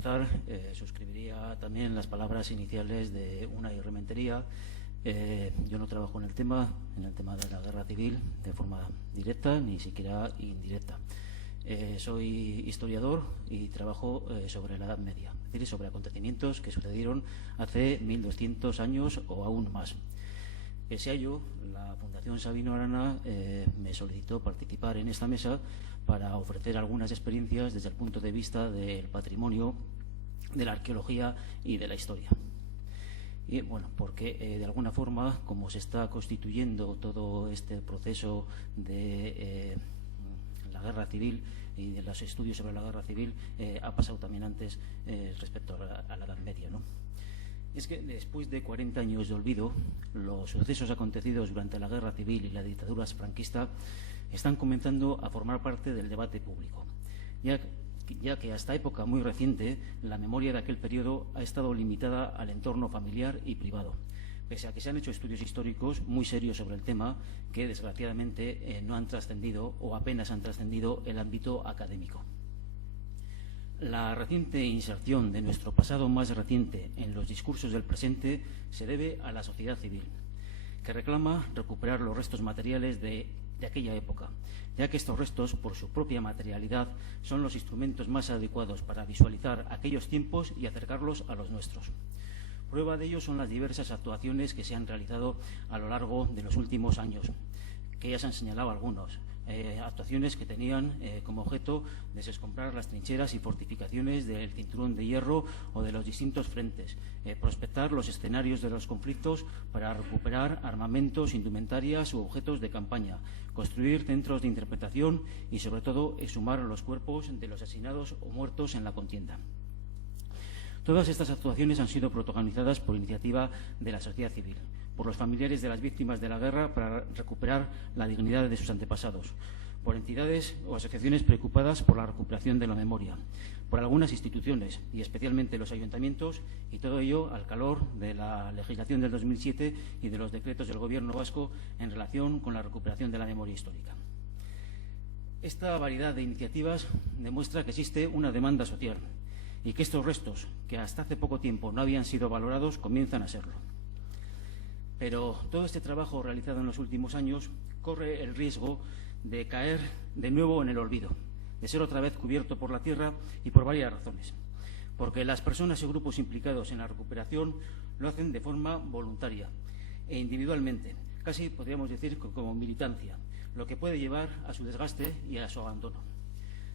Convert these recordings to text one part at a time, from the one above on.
empezar, suscribiría también las palabras iniciales de Unai Rementería. Yo no trabajo en el tema de la guerra civil de forma directa ni siquiera indirecta. Soy historiador y trabajo sobre la Edad Media, es decir, sobre acontecimientos que sucedieron hace 1200 años o aún más. Pese a ello, la Fundación Sabino Arana me solicitó participar en esta mesa para ofrecer algunas experiencias desde el punto de vista del patrimonio, de la arqueología y de la historia. Y bueno, porque de alguna forma, como se está constituyendo todo este proceso de la guerra civil y de los estudios sobre la guerra civil, ha pasado también antes respecto a la Edad Media, ¿no? Es que después de 40 años de olvido, los sucesos acontecidos durante la guerra civil y la dictadura franquista están comenzando a formar parte del debate público, ya que hasta época muy reciente la memoria de aquel periodo ha estado limitada al entorno familiar y privado, pese a que se han hecho estudios históricos muy serios sobre el tema que desgraciadamente no han trascendido o apenas han trascendido el ámbito académico. La reciente inserción de nuestro pasado más reciente en los discursos del presente se debe a la sociedad civil, que reclama recuperar los restos materiales de aquella época, ya que estos restos, por su propia materialidad, son los instrumentos más adecuados para visualizar aquellos tiempos y acercarlos a los nuestros. Prueba de ello son las diversas actuaciones que se han realizado a lo largo de los últimos años, que ya se han señalado algunos. Actuaciones que tenían como objeto desescombrar las trincheras y fortificaciones del cinturón de hierro o de los distintos frentes, prospectar los escenarios de los conflictos para recuperar armamentos, indumentarias u objetos de campaña, construir centros de interpretación y, sobre todo, exhumar los cuerpos de los asesinados o muertos en la contienda. Todas estas actuaciones han sido protagonizadas por iniciativa de la sociedad civil, por los familiares de las víctimas de la guerra para recuperar la dignidad de sus antepasados, por entidades o asociaciones preocupadas por la recuperación de la memoria, por algunas instituciones y especialmente los ayuntamientos, y todo ello al calor de la legislación del 2007 y de los decretos del Gobierno vasco en relación con la recuperación de la memoria histórica. Esta variedad de iniciativas demuestra que existe una demanda social y que estos restos, que hasta hace poco tiempo no habían sido valorados, comienzan a serlo. Pero todo este trabajo realizado en los últimos años corre el riesgo de caer de nuevo en el olvido, de ser otra vez cubierto por la tierra, y por varias razones. Porque las personas y grupos implicados en la recuperación lo hacen de forma voluntaria e individualmente, casi podríamos decir como militancia, lo que puede llevar a su desgaste y a su abandono.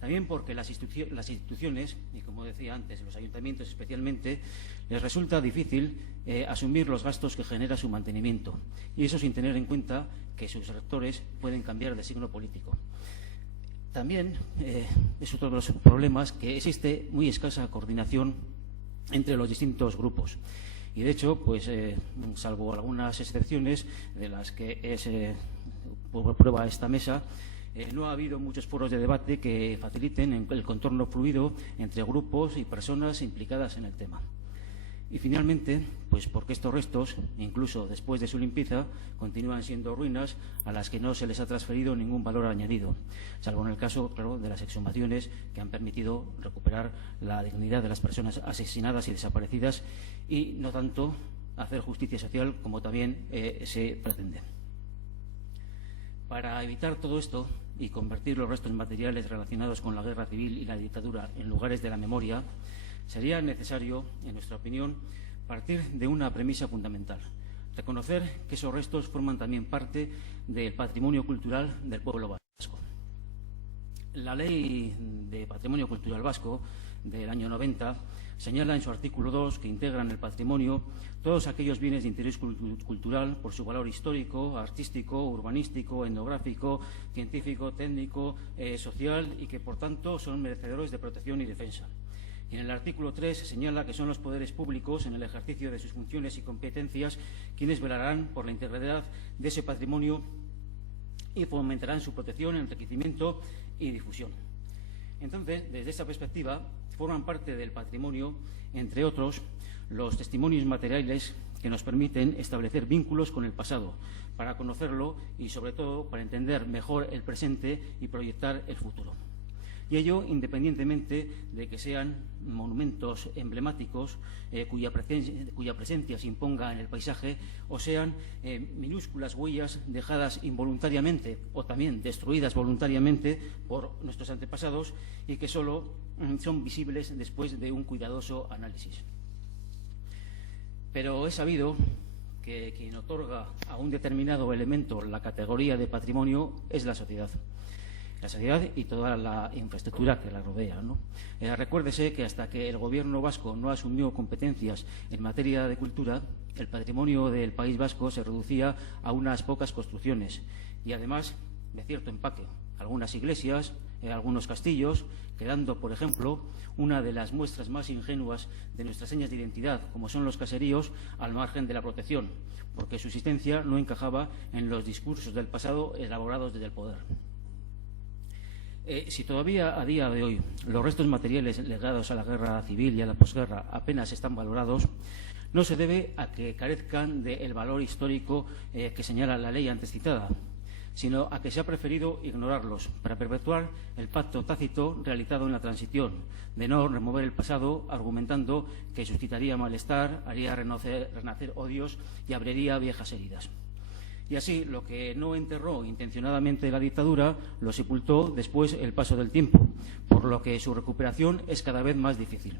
También porque las instituciones, y como decía antes, los ayuntamientos especialmente, les resulta difícil asumir los gastos que genera su mantenimiento, y eso sin tener en cuenta que sus rectores pueden cambiar de signo político. También es otro de los problemas que existe muy escasa coordinación entre los distintos grupos. Y de hecho, pues salvo algunas excepciones de las que es prueba esta mesa, no ha habido muchos foros de debate que faciliten el contorno fluido entre grupos y personas implicadas en el tema. Y finalmente, pues porque estos restos, incluso después de su limpieza, continúan siendo ruinas a las que no se les ha transferido ningún valor añadido, salvo en el caso, claro, de las exhumaciones que han permitido recuperar la dignidad de las personas asesinadas y desaparecidas, y no tanto hacer justicia social como también se pretende. Para evitar todo esto y convertir los restos materiales relacionados con la guerra civil y la dictadura en lugares de la memoria, sería necesario, en nuestra opinión, partir de una premisa fundamental: reconocer que esos restos forman también parte del patrimonio cultural del pueblo vasco. La Ley de Patrimonio Cultural Vasco del año 90 señala en su artículo 2 que integran el patrimonio todos aquellos bienes de interés cultural por su valor histórico, artístico, urbanístico, etnográfico, científico, técnico, social, y que por tanto son merecedores de protección y defensa. Y en el artículo 3 se señala que son los poderes públicos, en el ejercicio de sus funciones y competencias, quienes velarán por la integridad de ese patrimonio y fomentarán su protección, enriquecimiento y difusión. Entonces, desde esta perspectiva, forman parte del patrimonio, entre otros, los testimonios materiales que nos permiten establecer vínculos con el pasado, para conocerlo y, sobre todo, para entender mejor el presente y proyectar el futuro. y ello independientemente de que sean monumentos emblemáticos cuya presencia se imponga en el paisaje, o sean minúsculas huellas dejadas involuntariamente o también destruidas voluntariamente por nuestros antepasados y que solo son visibles después de un cuidadoso análisis. Pero es sabido que quien otorga a un determinado elemento la categoría de patrimonio es la sociedad y toda la infraestructura que la rodea, ¿no? Recuérdese que hasta que el Gobierno vasco no asumió competencias en materia de cultura, el patrimonio del País Vasco se reducía a unas pocas construcciones y además de cierto empaque, algunas iglesias, algunos castillos, quedando, por ejemplo, una de las muestras más ingenuas de nuestras señas de identidad, como son los caseríos, al margen de la protección, porque su existencia no encajaba en los discursos del pasado elaborados desde el poder. Si todavía a día de hoy los restos materiales legados a la guerra civil y a la posguerra apenas están valorados, no se debe a que carezcan del valor histórico que señala la ley antes citada, sino a que se ha preferido ignorarlos para perpetuar el pacto tácito realizado en la transición, de no remover el pasado, argumentando que suscitaría malestar, haría renacer odios y abriría viejas heridas. Y así, lo que no enterró intencionadamente la dictadura, lo sepultó después el paso del tiempo, por lo que su recuperación es cada vez más difícil.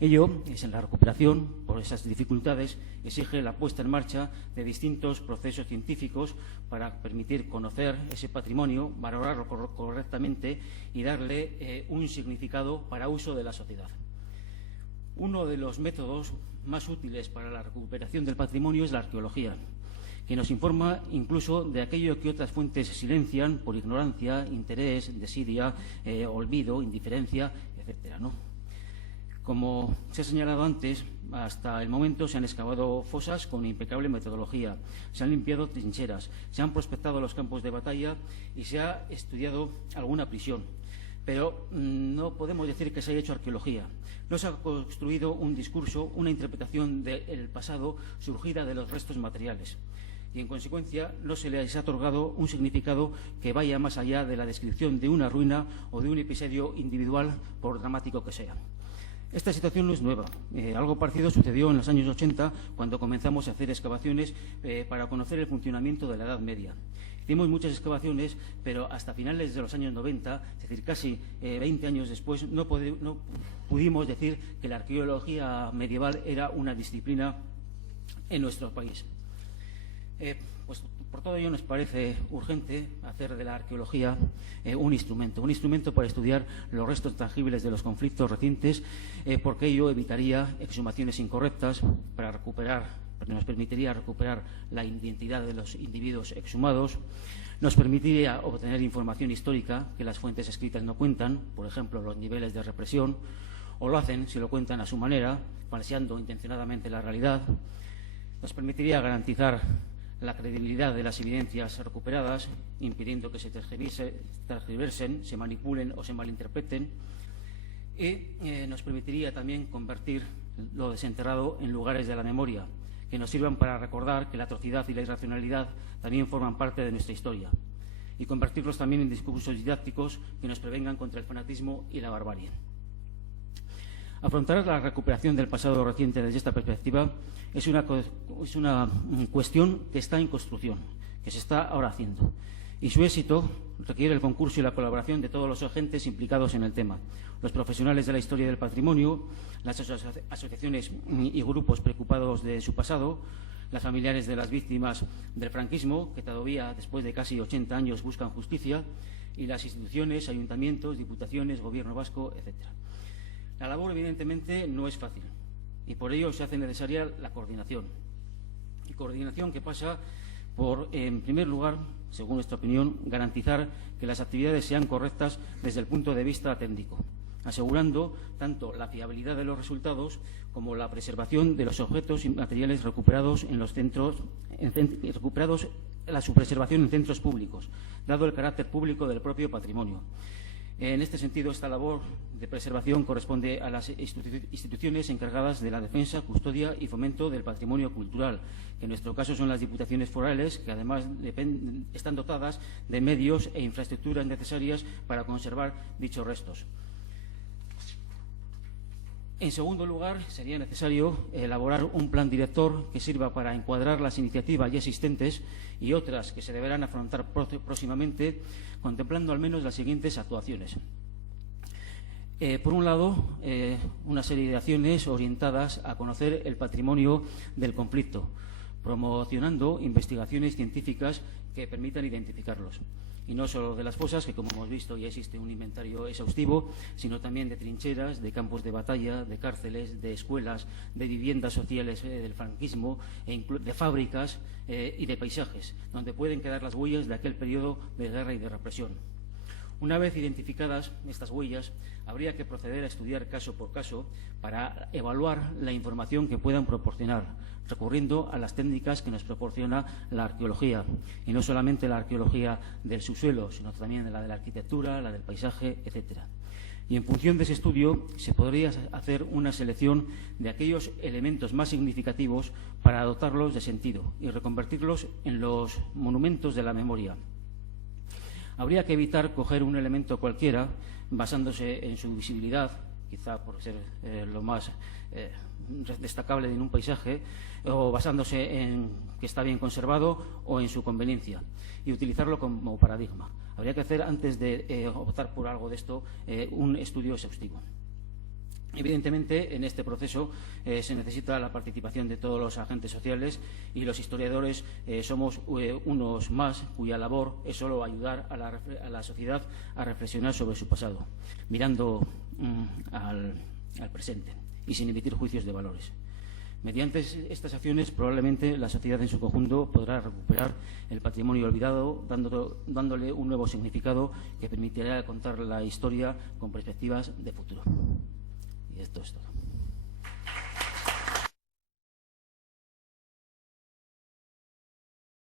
Ello es en la recuperación, por esas dificultades, exige la puesta en marcha de distintos procesos científicos para permitir conocer ese patrimonio, valorarlo correctamente y darle un significado para uso de la sociedad. Uno de los métodos más útiles para la recuperación del patrimonio es la arqueología, que nos informa incluso de aquello que otras fuentes silencian por ignorancia, interés, desidia, olvido, indiferencia, etcétera, ¿no? Como se ha señalado antes, hasta el momento se han excavado fosas con impecable metodología, se han limpiado trincheras, se han prospectado los campos de batalla y se ha estudiado alguna prisión. Pero no podemos decir que se haya hecho arqueología. No se ha construido un discurso, una interpretación del pasado surgida de los restos materiales. Y, en consecuencia, no se les ha otorgado un significado que vaya más allá de la descripción de una ruina o de un episodio individual, por dramático que sea. Esta situación no es nueva. Algo parecido sucedió en los años 80, cuando comenzamos a hacer excavaciones para conocer el funcionamiento de la Edad Media. Hicimos muchas excavaciones, pero hasta finales de los años 90, es decir, casi 20 años después, no pudimos decir que la arqueología medieval era una disciplina en nuestro país. Pues por todo ello nos parece urgente hacer de la arqueología un instrumento para estudiar los restos tangibles de los conflictos recientes, porque ello evitaría exhumaciones incorrectas, porque nos permitiría recuperar la identidad de los individuos exhumados, nos permitiría obtener información histórica que las fuentes escritas no cuentan, por ejemplo, los niveles de represión, o lo hacen si lo cuentan a su manera, falseando intencionadamente la realidad. Nos permitiría garantizar la credibilidad de las evidencias recuperadas, impidiendo que se tergiversen, se manipulen o se malinterpreten, y nos permitiría también convertir lo desenterrado en lugares de la memoria, que nos sirvan para recordar que la atrocidad y la irracionalidad también forman parte de nuestra historia, y convertirlos también en discursos didácticos que nos prevengan contra el fanatismo y la barbarie. Afrontar la recuperación del pasado reciente desde esta perspectiva es una cuestión que está en construcción, que se está ahora haciendo, y su éxito requiere el concurso y la colaboración de todos los agentes implicados en el tema: los profesionales de la historia del patrimonio, las asociaciones y grupos preocupados de su pasado, las familiares de las víctimas del franquismo, que todavía después de casi 80 años buscan justicia, y las instituciones, ayuntamientos, diputaciones, gobierno vasco, etcétera. La labor, evidentemente, no es fácil, y por ello se hace necesaria la coordinación. Y coordinación que pasa por, en primer lugar, según nuestra opinión, garantizar que las actividades sean correctas desde el punto de vista técnico, asegurando tanto la fiabilidad de los resultados como la preservación de los objetos y materiales recuperados en los centros, su preservación en centros públicos, dado el carácter público del propio patrimonio. En este sentido, esta labor de preservación corresponde a las instituciones encargadas de la defensa, custodia y fomento del patrimonio cultural, que en nuestro caso son las diputaciones forales, que además están dotadas de medios e infraestructuras necesarias para conservar dichos restos. En segundo lugar, sería necesario elaborar un plan director que sirva para encuadrar las iniciativas ya existentes y otras que se deberán afrontar próximamente, contemplando al menos las siguientes actuaciones. Por un lado, una serie de acciones orientadas a conocer el patrimonio del conflicto, promocionando investigaciones científicas que permitan identificarlos. Y no solo de las fosas, que como hemos visto ya existe un inventario exhaustivo, sino también de trincheras, de campos de batalla, de cárceles, de escuelas, de viviendas sociales del franquismo, de fábricas y de paisajes, donde pueden quedar las huellas de aquel periodo de guerra y de represión. Una vez identificadas estas huellas, habría que proceder a estudiar caso por caso para evaluar la información que puedan proporcionar, recurriendo a las técnicas que nos proporciona la arqueología, y no solamente la arqueología del subsuelo, sino también la de la arquitectura, la del paisaje, etcétera. Y en función de ese estudio se podría hacer una selección de aquellos elementos más significativos para dotarlos de sentido y reconvertirlos en los monumentos de la memoria. Habría que evitar coger un elemento cualquiera basándose en su visibilidad, quizá por ser lo más destacable en un paisaje, o basándose en que está bien conservado o en su conveniencia, y utilizarlo como paradigma. Habría que hacer, antes de optar por algo de esto, un estudio exhaustivo. Evidentemente, en este proceso se necesita la participación de todos los agentes sociales, y los historiadores somos unos más cuya labor es solo ayudar a la sociedad a reflexionar sobre su pasado, mirando al presente y sin emitir juicios de valores. Mediante estas acciones, probablemente la sociedad en su conjunto podrá recuperar el patrimonio olvidado, dándole un nuevo significado que permitirá contar la historia con perspectivas de futuro. Y esto es todo.